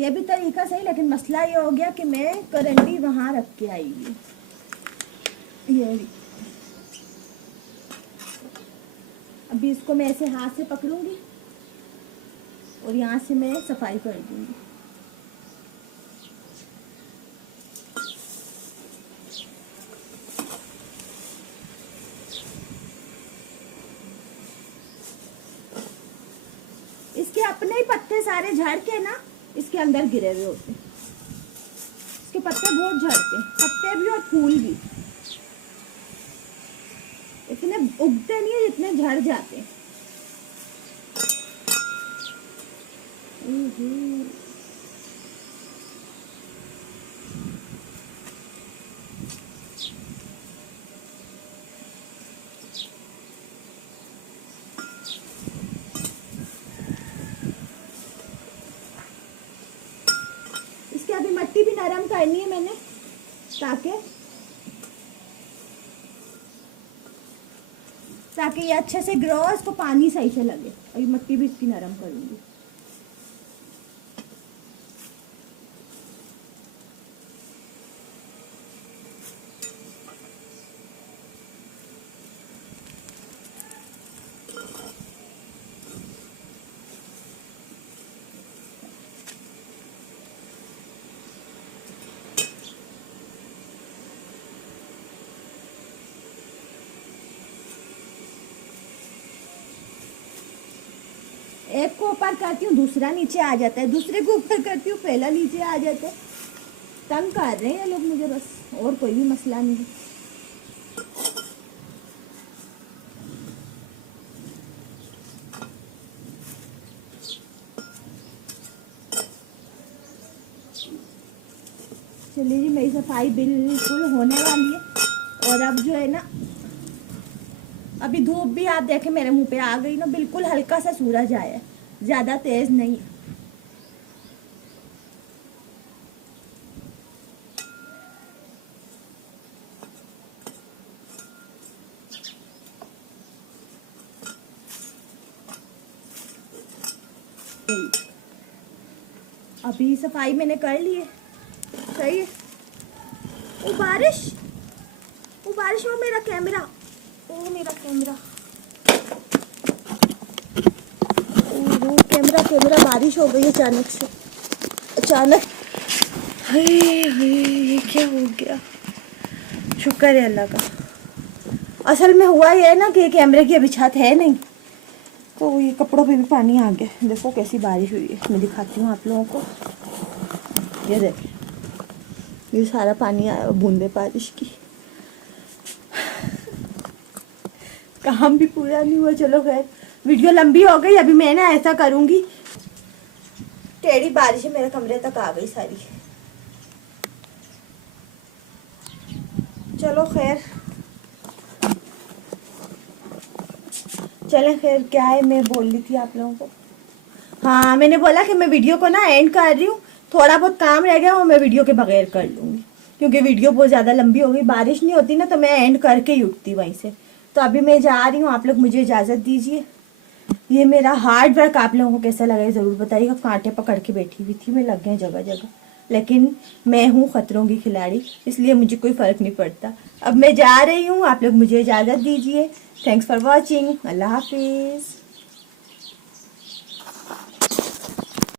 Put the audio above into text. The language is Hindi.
ये भी तरीका सही, लेकिन मसला ये हो गया कि मैं करंडी वहां रख के आई हूँ। ये अभी इसको मैं ऐसे हाथ से पकड़ूंगी और यहाँ से मैं सफाई कर दूंगी। इसके अपने ही पत्ते सारे झड़ के ना इसके अंदर गिरे हुए होते, इसके पत्ते बहुत झड़ते, पत्ते भी और फूल भी। इतने उगते नहीं है जितने झड़ जाते। इसके अभी मिट्टी भी नरम करनी है मैंने, ताकि ये अच्छे से ग्रो, इसको पानी सही से लगे। अभी मिट्टी भी इसकी नरम करूंगी। एक को ऊपर करती हूँ दूसरा नीचे आ जाता है, दूसरे को ऊपर करती हूँ पहला नीचे आ जाता है। तंग कर रहे हैं लोग मुझे बस, और कोई भी मसला नहीं है। चलिए जी, मेरी सफाई बिल्कुल होने वाली है। और अब जो है ना, अभी धूप भी आप देखें मेरे मुंह पे आ गई ना, बिल्कुल हल्का सा सूरज आया है, ज्यादा तेज नहीं है। अभी सफाई मैंने कर ली है, सही है। वो बारिश, वो मेरा कैमरा, वो मेरा कैमरा, वो कैमरा बारिश हो गई अचानक से, अचानक। ये क्या हो गया? शुक्र है अल्लाह का। असल में हुआ ये है ना कि कैमरे की अभी छत है नहीं, तो ये कपड़ों पे भी पानी आ गया। देखो कैसी बारिश हुई है, मैं दिखाती हूँ आप लोगों को। ये देखिए, ये सारा पानी आया, बूंदे बारिश की। काम भी पूरा नहीं हुआ। चलो खैर, वीडियो लंबी हो गई। अभी मैं ना ऐसा करूंगी, टेढ़ी बारिश मेरे कमरे तक आ गई सारी। चलो खैर, चले खैर, क्या है मैं बोल रही थी आप लोगों को। हाँ, मैंने बोला कि मैं वीडियो को ना एंड कर रही हूँ, थोड़ा बहुत काम रह गया वो मैं वीडियो के बगैर कर लूँगी, क्योंकि वीडियो बहुत ज़्यादा लंबी हो गई। बारिश नहीं होती ना तो मैं एंड करके ही उठती वहीं से। तो अभी मैं जा रही हूँ, आप लोग मुझे इजाज़त दीजिए। ये मेरा हार्ड वर्क आप लोगों को कैसा लगा ज़रूर बताइएगा। कांटे पकड़ के बैठी हुई थी मैं, लग गए जगह जगह, लेकिन मैं हूँ खतरों की खिलाड़ी, इसलिए मुझे कोई फ़र्क नहीं पड़ता। अब मैं जा रही हूँ, आप लोग मुझे इजाज़त दीजिए। Thanks for watching. अल्लाह हाफिज़।